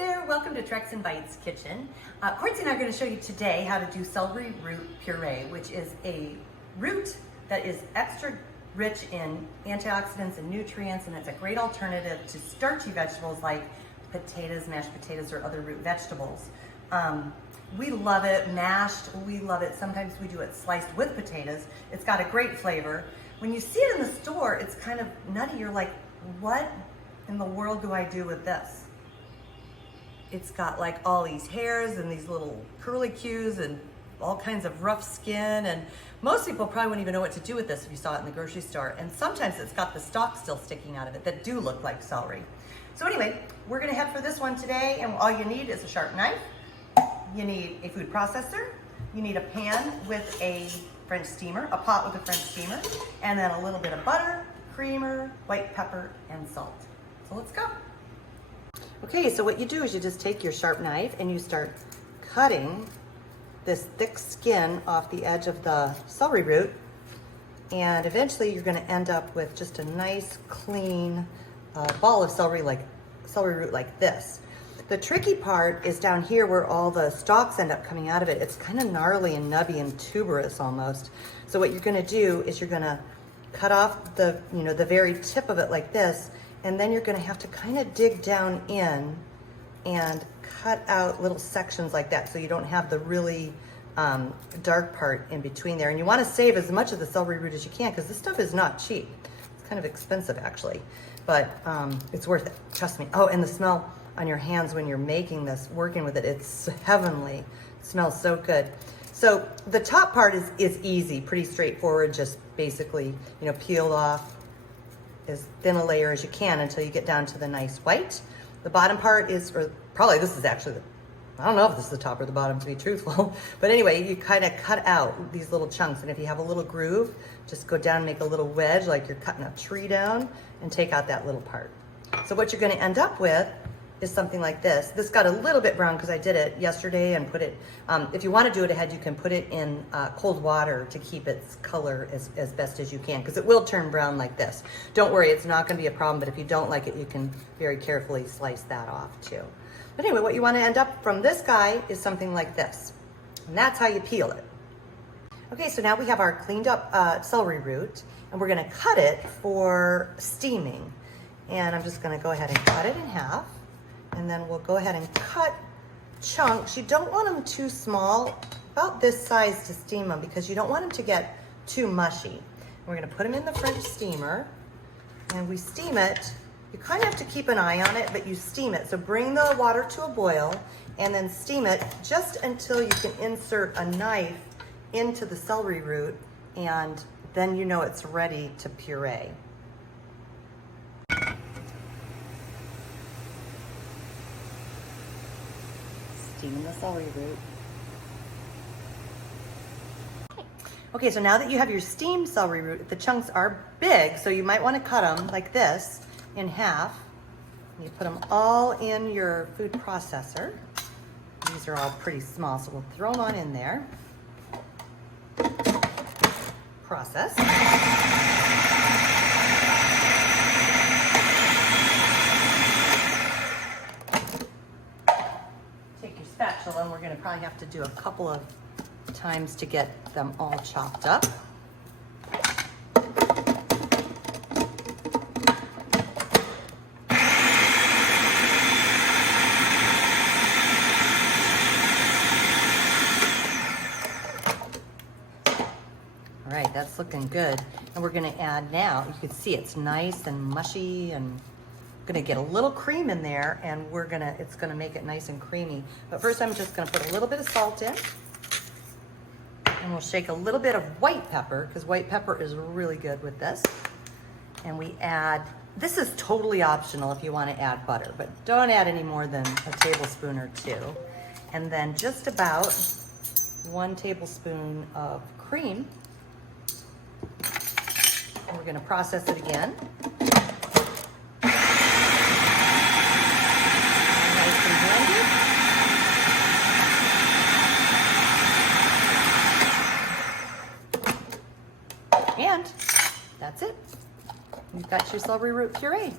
there, welcome to Trex and Bites Kitchen. Quincy and I are going to show you today how to do celery root puree, which is a root that is extra rich in antioxidants and nutrients, and it's a great alternative to starchy vegetables like potatoes, mashed potatoes, or other root vegetables. We love it mashed, we love it. Sometimes we do it sliced with potatoes. It's got a great flavor. When you see it in the store, it's kind of nutty. You're like, what in the world do I do with this? It's got like all these hairs and these little curlicues and all kinds of rough skin, and most people probably wouldn't even know what to do with this if you saw it in the grocery store. And sometimes it's got the stalk still sticking out of it that do look like celery. So anyway, we're gonna head for this one today, and all you need is a sharp knife. You need a food processor. You need a pan with a French steamer, a pot with a French steamer, and then a little bit of butter, creamer, white pepper, and salt. So let's go. Okay, so what you do is you just take your sharp knife and you start cutting this thick skin off the edge of the celery root, and eventually you're going to end up with just a nice clean ball of celery root like this. The tricky part is down here where all the stalks end up coming out of it. It's kind of gnarly and nubby and tuberous almost. So what you're going to do is you're going to cut off the very tip of it like this, and then you're going to have to kind of dig down in and cut out little sections like that so you don't have the really dark part in between there. And you want to save as much of the celery root as you can, because this stuff is not cheap. It's kind of expensive actually, but it's worth it, trust me. Oh, and the smell on your hands when you're making this, working with it, it's heavenly. It smells so good. So the top part is easy, pretty straightforward, just basically, peel off as thin a layer as you can until you get down to the nice white. The bottom part is, or probably this is actually I don't know if this is the top or the bottom to be truthful, but anyway, you kind of cut out these little chunks, and if you have a little groove, just go down and make a little wedge like you're cutting a tree down and take out that little part. So what you're going to end up with is something like this. This got a little bit brown because I did it yesterday and put it, if you want to do it ahead, you can put it in cold water to keep its color as best as you can, because it will turn brown like this. Don't worry, it's not going to be a problem, but if you don't like it, you can very carefully slice that off too. But anyway, what you want to end up from this guy is something like this, and that's how you peel it. Okay, so now we have our cleaned up celery root, and we're going to cut it for steaming. And I'm just going to go ahead and cut it in half. And then we'll go ahead and cut chunks. You don't want them too small, about this size to steam them, because you don't want them to get too mushy. We're going to put them in the French steamer, and we steam it. You kind of have to keep an eye on it, but you steam it. So bring the water to a boil and then steam it just until you can insert a knife into the celery root, and then you know it's ready to puree. Steaming the celery root. Okay, so now that you have your steamed celery root, the chunks are big, so you might want to cut them like this in half. You put them all in your food processor. These are all pretty small, so we'll throw them on in there. Process. Spatula, and we're going to probably have to do a couple of times to get them all chopped up. All right, that's looking good. And we're going to add now, you can see it's nice and mushy, and going to get a little cream in there, and it's going to make it nice and creamy. But first I'm just going to put a little bit of salt in, and we'll shake a little bit of white pepper, because white pepper is really good with this. And we add, this is totally optional if you want to add butter, but don't add any more than a tablespoon or two. And then just about 1 tablespoon of cream. And we're going to process it again. And that's it. You've got your celery root puree.